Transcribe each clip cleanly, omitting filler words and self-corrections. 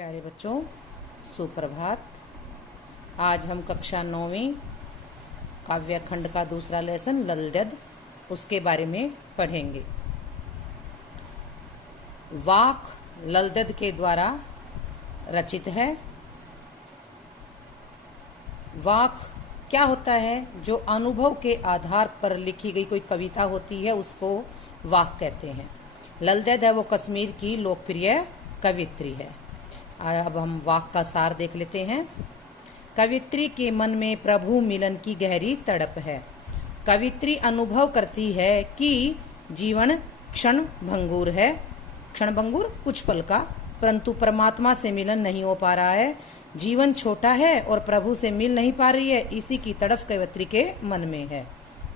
प्यारे बच्चों, सुप्रभात। आज हम कक्षा 9वीं काव्य खंड का दूसरा लेसन ललदद उसके बारे में पढ़ेंगे। वाक ललदद के द्वारा रचित है। वाक क्या होता है? जो अनुभव के आधार पर लिखी गई कोई कविता होती है उसको वाक कहते हैं। ललदद है वो कश्मीर की लोकप्रिय कवित्री है। अब हम वाक का सार देख लेते हैं। कवित्री के मन में प्रभु मिलन की गहरी तड़प है। कवित्री अनुभव करती है कि जीवन क्षण भंगुर है, क्षण भंगुर कुछ पल का, परंतु परमात्मा से मिलन नहीं हो पा रहा है। जीवन छोटा है और प्रभु से मिल नहीं पा रही है, इसी की तड़प कवित्री के मन में है।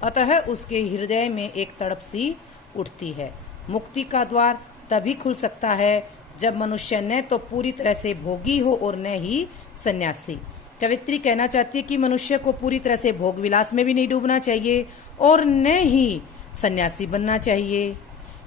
अतः उसके हृदय में एक तड़प सी उठती है। मुक्ति का द्वार तभी खुल सकता है जब मनुष्य न तो पूरी तरह से भोगी हो और न ही सन्यासी। कवित्री कहना चाहती है कि मनुष्य को पूरी तरह से भोग विलास में भी नहीं डूबना चाहिए और न ही सन्यासी बनना चाहिए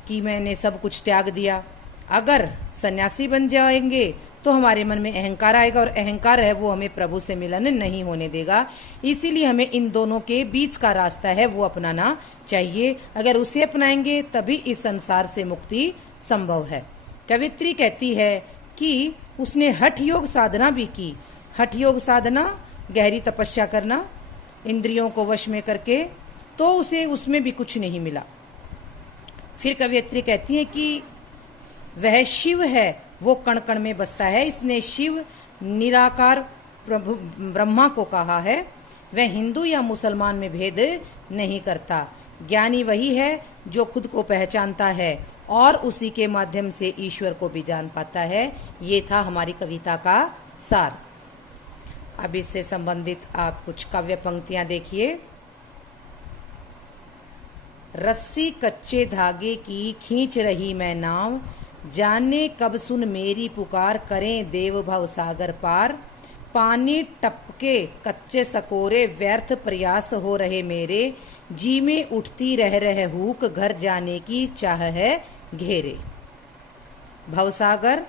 कि मैंने सब कुछ त्याग दिया। अगर सन्यासी बन जाएंगे तो हमारे मन में अहंकार आएगा और अहंकार है वो हमें प्रभु से मिलन नहीं होने देगा। इसीलिए हमें इन दोनों के बीच का रास्ता है वो अपनाना चाहिए। अगर उसे अपनाएंगे तभी इस संसार से मुक्ति संभव है। कवित्री कहती है कि उसने हठ योग साधना भी की। हठ योग साधना गहरी तपस्या करना, इंद्रियों को वश में करके, तो उसे उसमें भी कुछ नहीं मिला। फिर कवित्री कहती है कि वह शिव है वो कण कण में बसता है। इसने शिव निराकार प्रभु ब्रह्मा को कहा है। वह हिंदू या मुसलमान में भेद नहीं करता। ज्ञानी वही है जो खुद को पहचानता है और उसी के माध्यम से ईश्वर को भी जान पाता है। ये था हमारी कविता का सार। अब इससे संबंधित आप कुछ काव्य पंक्तियां देखिए। रस्सी कच्चे धागे की खींच रही मैं नाव, जाने कब सुन मेरी पुकार, करें देव भव सागर पार। पानी टपके कच्चे सकोरे व्यर्थ प्रयास हो रहे मेरे, जी में उठती रह हुक, घर जाने की चाह है घेरे। भवसागर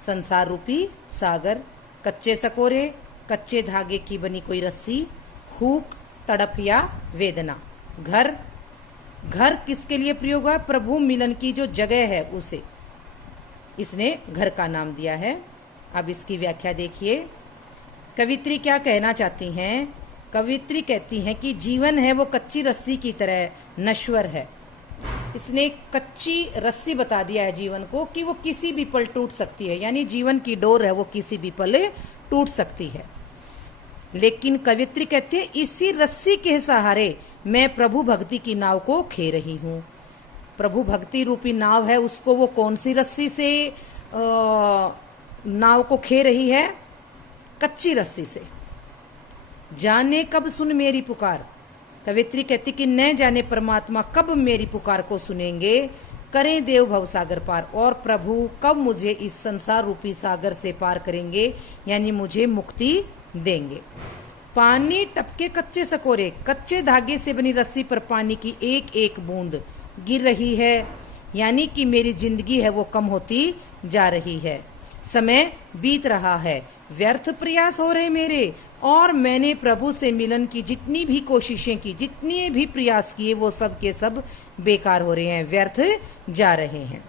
संसार रूपी सागर, कच्चे सकोरे कच्चे धागे की बनी कोई रस्सी, हुक तड़प या वेदना। घर, घर किसके लिए प्रयोग है? प्रभु मिलन की जो जगह है उसे इसने घर का नाम दिया है। अब इसकी व्याख्या देखिए। कवित्री क्या कहना चाहती हैं? कवित्री कहती हैं कि जीवन है वो कच्ची रस्सी की तरह नश्वर है। इसने कच्ची रस्सी बता दिया है जीवन को कि वो किसी भी पल टूट सकती है, यानी जीवन की डोर है वो किसी भी पल टूट सकती है। लेकिन कवित्री कहती है इसी रस्सी के सहारे मैं प्रभु भक्ति की नाव को खे रही हूँ। प्रभु भक्ति रूपी नाव है उसको वो कौन सी रस्सी से नाव को खे रही है? कच्ची रस्सी से। जाने कब सुन मेरी पुकार। कवित्री कहती कि न जाने परमात्मा कब मेरी पुकार को सुनेंगे, करें देव भव सागर पार, और प्रभु कब मुझे इस संसार रूपी सागर से पार करेंगे, यानी मुझे मुक्ति देंगे। पानी टपके कच्चे सकोरे, कच्चे धागे से बनी रस्सी पर पानी की एक एक बूंद गिर रही है, यानी कि मेरी जिंदगी है वो कम होती जा रही है। समय बीत रहा है, व्यर्थ प्रयास हो रहे मेरे, और मैंने प्रभु से मिलन की जितनी भी कोशिशें की, जितने भी प्रयास किए, वो सब के सब बेकार हो रहे हैं, व्यर्थ जा रहे हैं।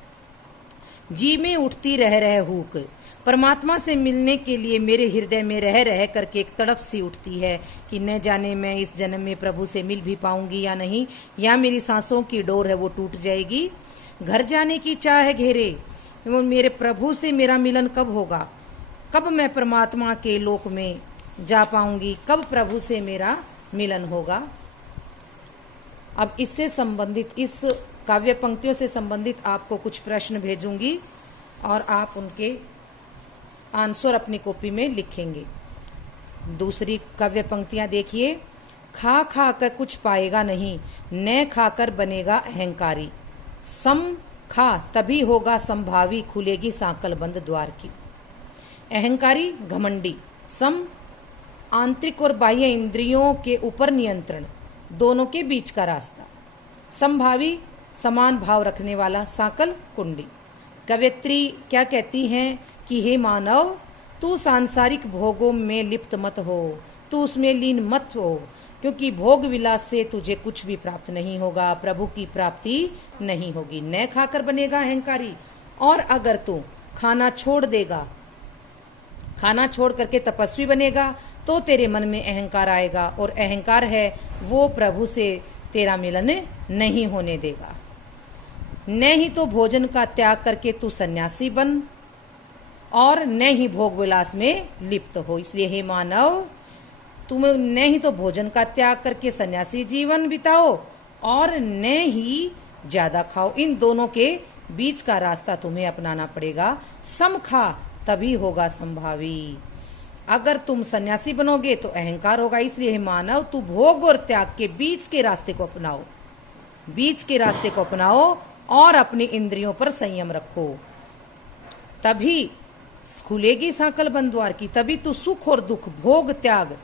जी में उठती रह हुक। परमात्मा से मिलने के लिए मेरे हृदय में रह करके एक तड़प सी उठती है कि न जाने मैं इस जन्म में प्रभु से मिल भी पाऊंगी या नहीं, या मेरी सांसों की डोर है वो टूट जाएगी। घर जाने की चाह है घेरे, मेरे प्रभु से मेरा मिलन कब होगा, कब मैं परमात्मा के लोक में जा पाऊंगी, कब प्रभु से मेरा मिलन होगा। अब इससे संबंधित, इस काव्य पंक्तियों से संबंधित आपको कुछ प्रश्न भेजूंगी और आप उनके आंसर अपनी कॉपी में लिखेंगे। दूसरी काव्य पंक्तियां देखिए। खा खा कर कुछ पाएगा नहीं, न खाकर बनेगा अहंकारी। सम खा तभी होगा संभावी, खुलेगी सांकल बंद द्वार की। अहंकारी घमंडी, सम आंतरिक और बाह्य इंद्रियों के ऊपर नियंत्रण, दोनों के बीच का रास्ता। संभावी समान भाव रखने वाला, सांकल कुंडी। कवित्री क्या कहती हैं कि हे मानव, तू सांसारिक भोगों में लिप्त मत हो, तू उसमें लीन मत हो, क्योंकि भोग विलास से तुझे कुछ भी प्राप्त नहीं होगा, प्रभु की प्राप्ति नहीं होगी। न खाकर बनेगा अहंकारी, और अगर तू खाना छोड़ देगा, खाना छोड़ करके तपस्वी बनेगा, तो तेरे मन में अहंकार आएगा, और अहंकार है वो प्रभु से तेरा मिलन नहीं होने देगा। न ही तो भोजन का त्याग करके तू सन्यासी बन, और न ही भोग विलास में लिप्त हो। इसलिए हे मानव, तुम न ही तो भोजन का त्याग करके सन्यासी जीवन बिताओ, और न ही ज्यादा खाओ। इन दोनों के बीच का रास्ता तुम्हें अपनाना पड़ेगा। सम खा, तभी होगा संभावी। अगर तुम सन्यासी बनोगे तो अहंकार होगा। इसलिए हे मानव, तू भोग और त्याग के बीच के रास्ते को अपनाओ, बीच के रास्ते को अपनाओ, और अपनी इंद्रियों पर संयम रखो। तभी खुलेगी सांकल बंद द्वार की। तभी तू सुख और दुख, भोग त्याग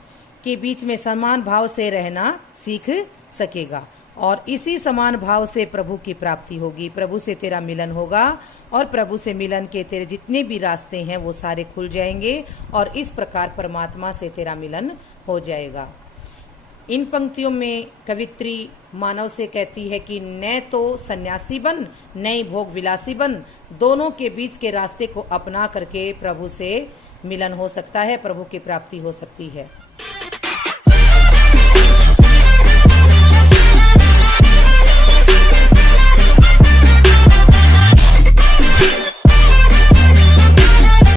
के बीच में समान भाव से रहना सीख सकेगा, और इसी समान भाव से प्रभु की प्राप्ति होगी। प्रभु से तेरा मिलन होगा, और प्रभु से मिलन के तेरे जितने भी रास्ते हैं वो सारे खुल जाएंगे, और इस प्रकार परमात्मा से तेरा मिलन हो जाएगा। इन पंक्तियों में कवित्री मानव से कहती है कि न तो सन्यासी बन, न ही भोग विलासी बन, दोनों के बीच के रास्ते को अपना करके प्रभु से मिलन हो सकता है, प्रभु की प्राप्ति हो सकती है।